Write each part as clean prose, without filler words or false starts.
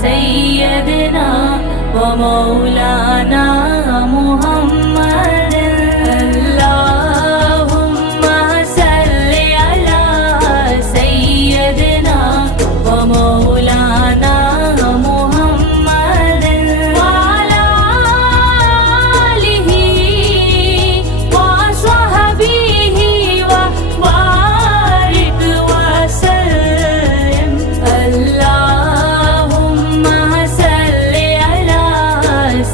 सैयदना व मौलाना मुहम्मद। अल्लाहुम्मा सल्लि अला सैयदना व मौलाना मुहम्मद व अला आलिहि व स्वहबिहि व बारिक व सल्लिम।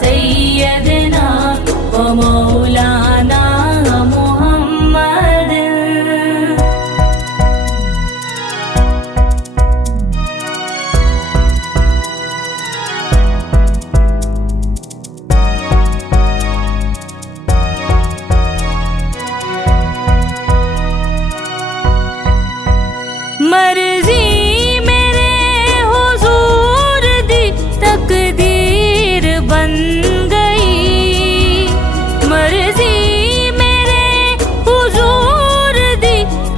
सैयदना व मौलाना मुहम्मद। मर्जी मेरे हुजूर दी तकदीर बन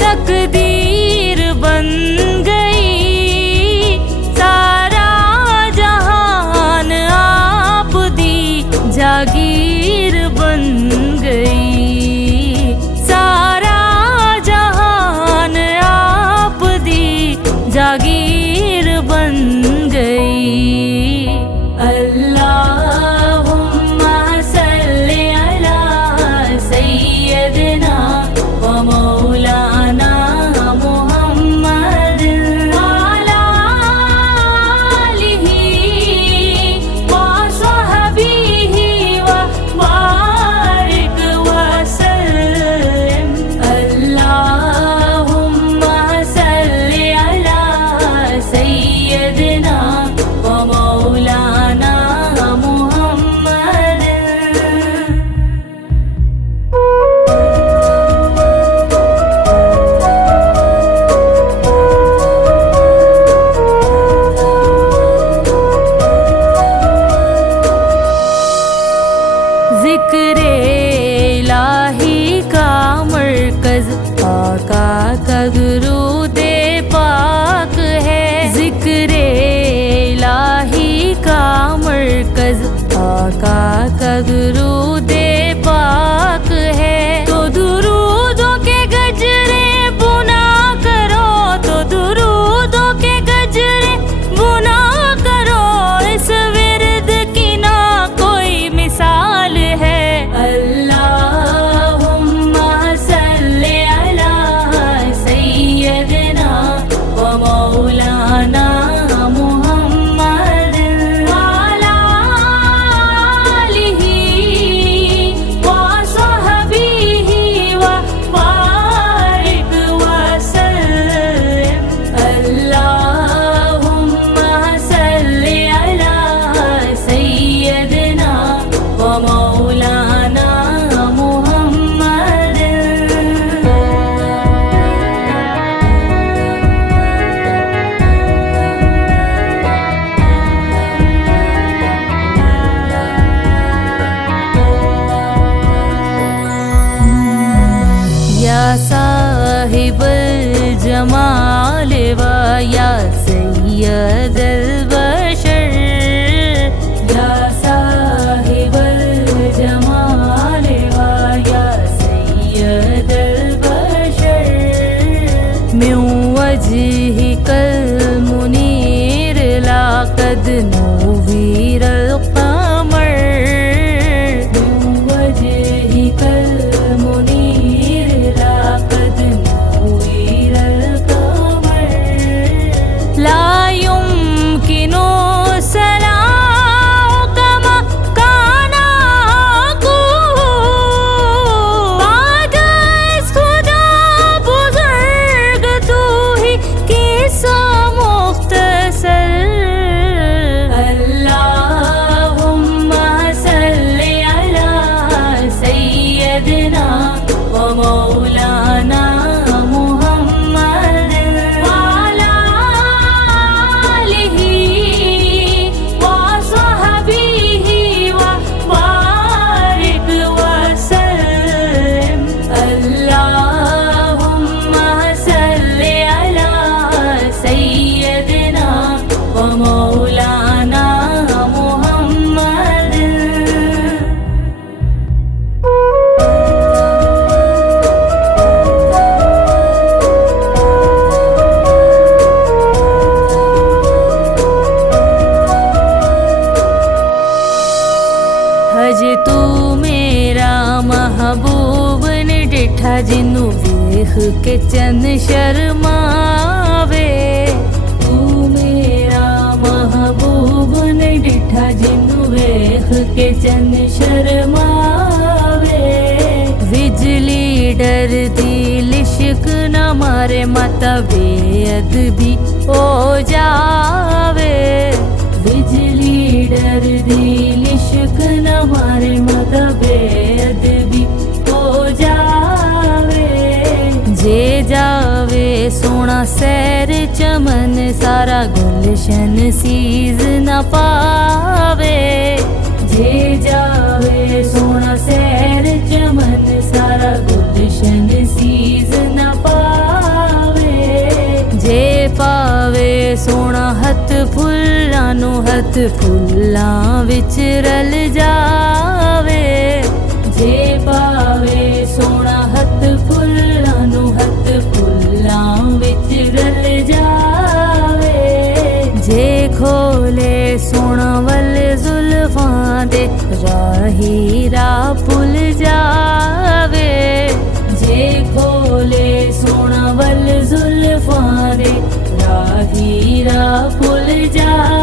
तकदीर बन गई। सारा जहान आप दी जागीर बन गई। सारा जहान आप दी जागीर बन गई। अल्लाहुम्मा सल्लि अला सैयदना व मौलाना मुहम्मद व अला आलिहि व स्वहबिहि व बारिक व सल्लिम। अल्लाहुम्मा सल्लि अला सैयदना व मौलाना मुहम्मद। ज़िक्रे इलाही का मरकज़ आका का दुरूदे पाक है। ज़िक्रे इलाही का मरकज़ आका का दुरूदे पाक है। तो दुरूदों के गजरे बुना करो, तो दुरूदों के गजरे बुना करो। इस विर्द की ना कोई मिसाल है। अल्लाहुम्मा सल्लि अला सैयदना व मौलाना मुहम्मद व अला आलिहि व स्वहबिहि व बारिक व सल्लिम। अल्लाहुम्मा सल्लि अला सैयदना व मौलाना मुहम्मद। या साहिबुल जमाल व या सैयदुल बशर। या साहिबुल जमाल व या सैयदुल बशर। मिन वजहिकल मुनीर लाक़द नूवीरल क़मर। मिन वजहिकल मुनीर लाक़द नूवीरल क़मर। ला युम्किनु सलाउ कमा काना कुहू। बाद इस खुदा बुज़ुर्ग तू ही किसा ਕੇ ਚੰਨ ਸ਼ਰਮਾਵੇ। ਤੂੰ ਮੇਰਾ ਮਹਬੂਬ ਨਹੀਂ ਡਿਠਾ ਜਿਹਨੂੰ ਵੇਖ ਕੇ ਚੰਨ ਸ਼ਰਮਾਵੇ। ਬਿਜਲੀ ਡਰਦੀ ਲਿਸ਼ਕ ਨਾ ਮਾਰੇ ਮਾਤਾ ਬੇਅਦਬੀ ਹੋ ਜਾਵੇ। ਬਿਜਲੀ ਡਰਦੀ ਲਿਸ਼ਕ ਨਾ ਮਾਰੇ ਮਾਤਾ ਬੇਅਦਬੀ ਹੋ ਜਾਵੇ। ਜੇ ਜਾਵੇ ਸੋਹਣਾ ਸੈਰ ਚਮਨ ਸਾਰਾ ਗੁਲਸ਼ਨ ਸੀਜ਼ ਨਾ ਪਾਵੇ। ਜੇ ਜਾਵੇ ਸੋਹਣਾ ਸੈਰ ਚਮਨ ਸਾਰਾ ਗੁਲਸ਼ਨ ਸੀਜ਼ ਨਾ ਪਾਵੇ। ਜੇ ਪਾਵੇ ਸੋਹਣਾ ਹੱਥ ਫੁੱਲਾਂ ਨੂੰ ਹੱਥ ਫੁੱਲਾਂ ਵਿੱਚ ਰਲ ਜਾਵੇ। ਜੇ ਪਾਵੇ ਸੋਹਣਾ ਹੱਥ ਫੁੱਲਾਂ ਨੂੰ ਹੱਥ ਫੁੱਲਾਂ ਵਿੱਚ ਰਲ ਜਾਵੇ। ਜੇ ਖੋਲੇ ਸੋਹਣਾ ਵੱਲ ਜ਼ੁਲਫਾਂ ਦੇ ਰਾਹੀ ਰਾਹ ਭੁੱਲ ਜਾਵੇ। ਜੇ ਖੋਲੇ ਸੋਹਣਾ ਵੱਲ ਜ਼ੁਲਫਾਂ ਦੇ ਰਾਹੀ ਰਾਹ ਭੁੱਲ ਜਾਵੇ।